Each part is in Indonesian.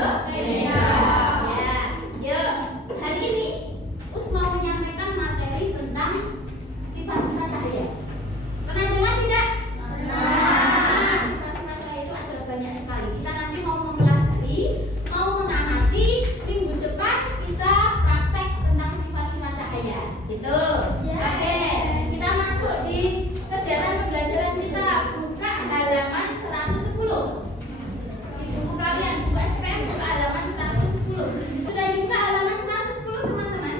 Indonesia. Ya, yuk. Hari ini Us mau menyampaikan materi tentang sifat-sifat cahaya. Pernah dengar tidak? Nah, sifat-sifat cahaya itu adalah banyak sekali. Kita nanti mau mempelajari, mau mengamati. Minggu depan kita praktek tentang sifat-sifat cahaya. Gitu. Oke, kita masuk di kegiatan pembelajaran kita. Buka halaman 110. Di buku kalian, buku SPM, buka halaman 110. Sudah dibuka halaman 110, teman-teman?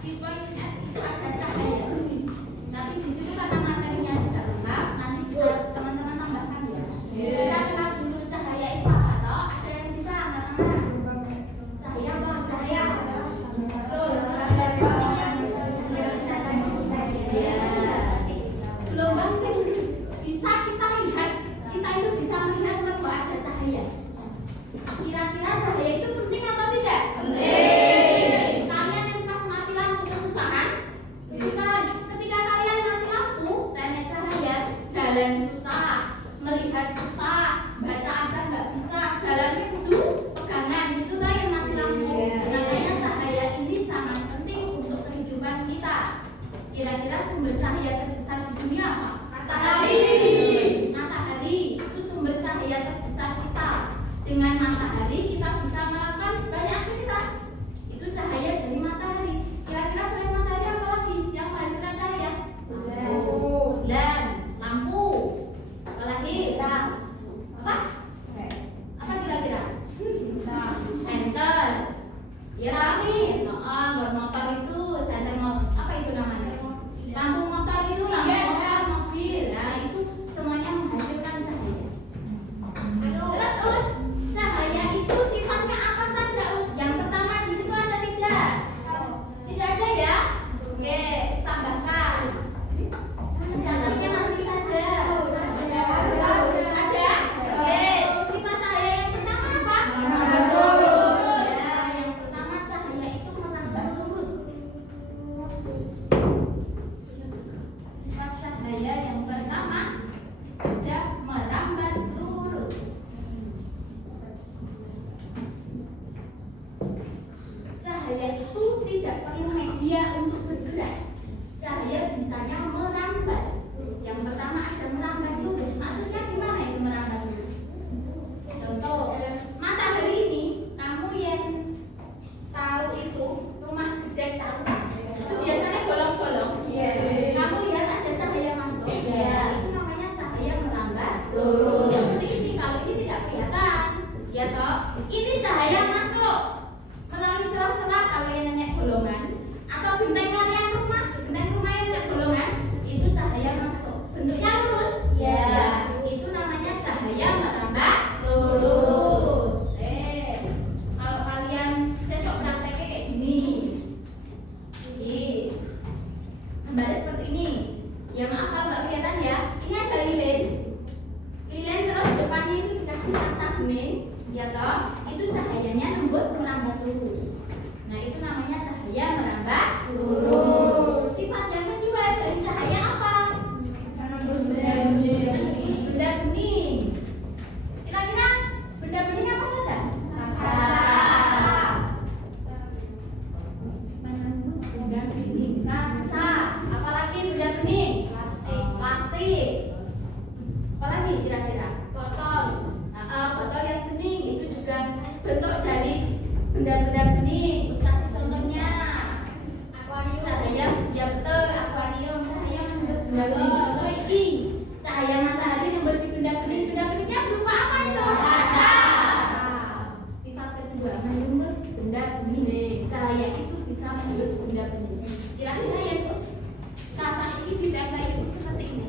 Di poinnya itu ada cahaya. Tapi di situ karena materinya tidak lengkap, nanti bisa teman-teman tambahkan ya. Kita kenal dulu cahaya itu apa toh? Ada yang bisa angkat tangan? Cahaya apa? Cahaya. Gelombang sing bisa kita lihat, kita itu bisa melihat kalau ada cahaya. Kira-kira cahaya itu penting atau tidak? Penting. Kalian yang pas mati lampu kesusahan? Kesusahan. Ketika kalian mati lampu dan ada cahaya, jalan susah, melihat susah, baca aja nggak bisa, jalannya kudu pegangan gitu lah yang mati lampu. Makanya cahaya ini sangat penting untuk kehidupan kita. Kira-kira sumber cahaya terbesar di dunia apa? Matahari. Matahari itu sumber cahaya terbesar kita. Dengan matahari kita bisa melakukan banyak aktivitas. Itu cahaya dari matahari. Kira-kira selain matahari apa lagi yang menghasilkan cahaya? Bulan, lampu, apa lagi? Apa? Apa kira-kira? Senter. Ya, buat motor itu senter apa itu namanya? Lampu motor itu lampu motor, mobil. Nah, itu semuanya menghasilkan cahaya. Terus cahaya itu sifatnya apa saja, Us? Yang pertama di situ ada tidak? Tidak ada ya? Oke, tambahkan. Mencatatnya nanti saja. Ada? Oke, sifat cahaya yang pertama apa? Ya, yang pertama cahaya itu merambat lurus. Sifat cahaya yang pertama ada merambat lurus. Cahaya itu tidak perlu media untuk bergerak. Cahaya bisanya merambat. Yang pertama ada merambat lurus. Maksudnya gimana itu merambat lurus? Contoh, matahari ini, kamu yang tahu itu rumah gede tahu? Itu biasanya bolong-bolong. Kamu lihat ada cahaya masuk. Itu namanya cahaya merambat lurus. Seperti ini, kalau ini tidak kelihatan, ya toh? Ini cahaya masuk melalui celah-celah. Kalau yang nenek bolongan atau genteng kalian rumah, genteng rumah yang nenek bolongan, itu cahaya masuk. Bentuknya lurus. Itu namanya cahaya merambat lurus. Kalau kalian besok prakteknya kayak gini. Gambarnya seperti ini. Ya maaf kalau nggak kelihatan ya. Ini ada lilin. Lilin terus depannya itu dikasih kaca kuning, ya toh? Itu cahayanya nembus merambat lurus. Nah itu namanya cahaya merambat lurus. Sifat yang kedua dari cahaya apa? Menembus benda bening. Kira-kira benda bening apa saja? Menembus benda bening. Kaca. Apalagi benda bening? Plastik. Apalagi kira-kira? Botol yang bening itu juga bentuk dari benda-benda bening. Terus kasih contohnya. Akuarium. Cahaya, ya betul, akuarium. Cahaya menembus benda bening. Contoh ini, cahaya matahari nembus di benda bening. Benda beningnya berupa apa itu? Kaca. Sifat kedua, menembus benda bening. Cahaya itu bisa menembus benda bening. Kira-kira ya terus kaca ini ditempel itu seperti ini.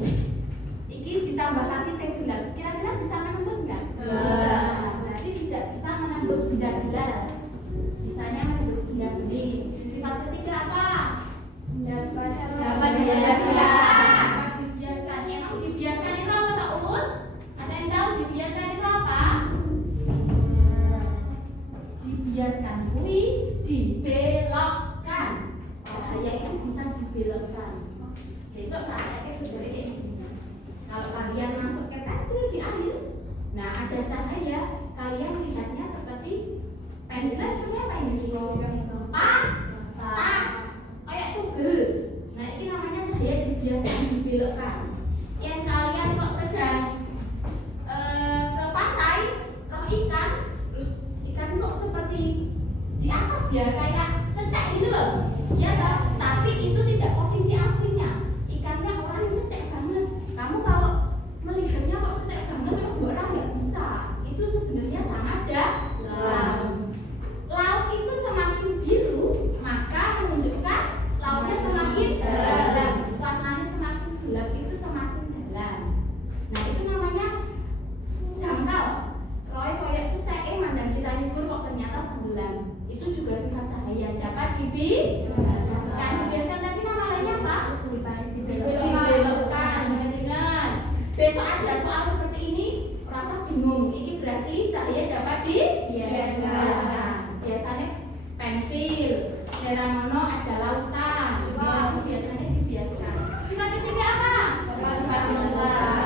Ini ditambah lagi saya bilang, kira-kira bisa menembus nggak? Berarti tidak bisa menembus benda-benda. Bisa di atas ya, kayak cetek gitu loh. Ya kan? Tapi itu tidak posisi aslinya. Ikannya orang yang cetek banget. Kamu kalau melihatnya kok cetek banget terus orang nggak bisa. Itu sebenarnya sangat dalam. Laut itu semakin biru, maka menunjukkan lautnya semakin dalam. Warnanya semakin gelap itu semakin dalam. Nah itu namanya dangkal. Roy koyok cetek mandang kita nyebur kok ternyata tenggelam. Itu juga sifat cahaya dapat dibiaskan. Dibiaskan tapi nama lainnya apa? Dibelokkan. Ingat-ingat. Besok ada soal seperti ini, rasa bingung. Ini berarti cahaya dapat dibiaskan. Biasanya pensil. Daerah mono ada lautan. Itu biasanya dibiaskan. Sifat ketiga apa? Dapat dipantulkan.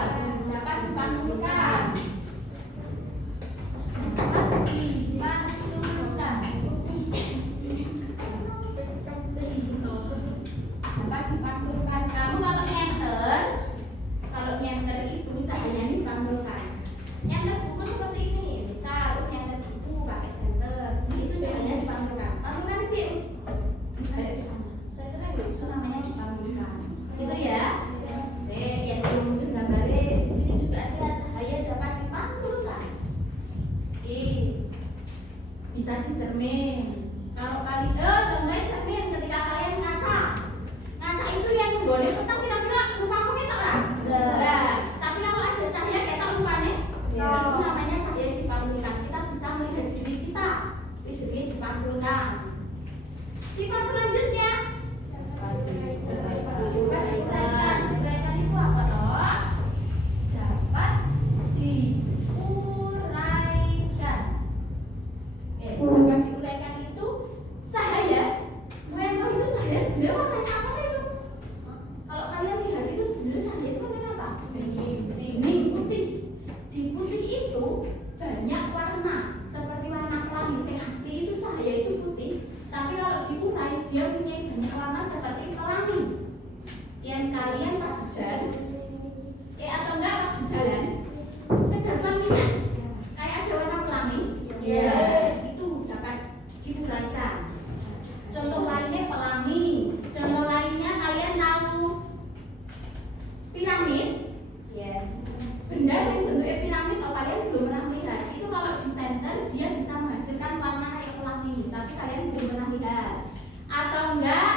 Kamu kalau nyenter itu cahayanya dipantulkan. Nyenter buku seperti ini, bisa harus nyenter buku pakai senter. Itu cahayanya dipantulkan. Pantulkan itu ya, saya di sana. Saya kira itu namanya dipantulkan. Gitu ya. Yang belum gambarnya di sini juga ada cahaya dapat dipantulkan. Bisa dicermin. Kalau contohnya cermin ketika kalian ngaca itu yang boleh petang kira-kira rupamu kita orang. Tapi kalau ada cahaya kita rupanya, itu namanya cahaya dipantulkan. Kita bisa melihat diri kita, jadi dipantulkan. Sifat selanjutnya, uraikan itu apa toh? Dapat diuraikan. Dapat diuraikan itu cahaya. Memang itu cahaya sebenarnya warnanya apa itu? Kalau kalian lihat itu sebenarnya cahaya itu warnanya apa? Bening, putih. Di putih itu banyak warna. Seperti warna pelangi yang asli itu cahaya itu putih. Tapi kalau diurai dia punya banyak warna seperti pelangi. Yang kalian pas hujan, atau enggak pas di jalan, kejar pelanginya, kayak ada warna pelangi. Itu dapat diuraikan. Contoh lainnya pelangi. Contoh lainnya kalian tahu piramid. Benda yang bentuknya piramid kalau kalian belum pernah lihat. Itu kalau di center dia bisa menghasilkan warna kayak pelangi, tapi kalian belum pernah lihat. Atau enggak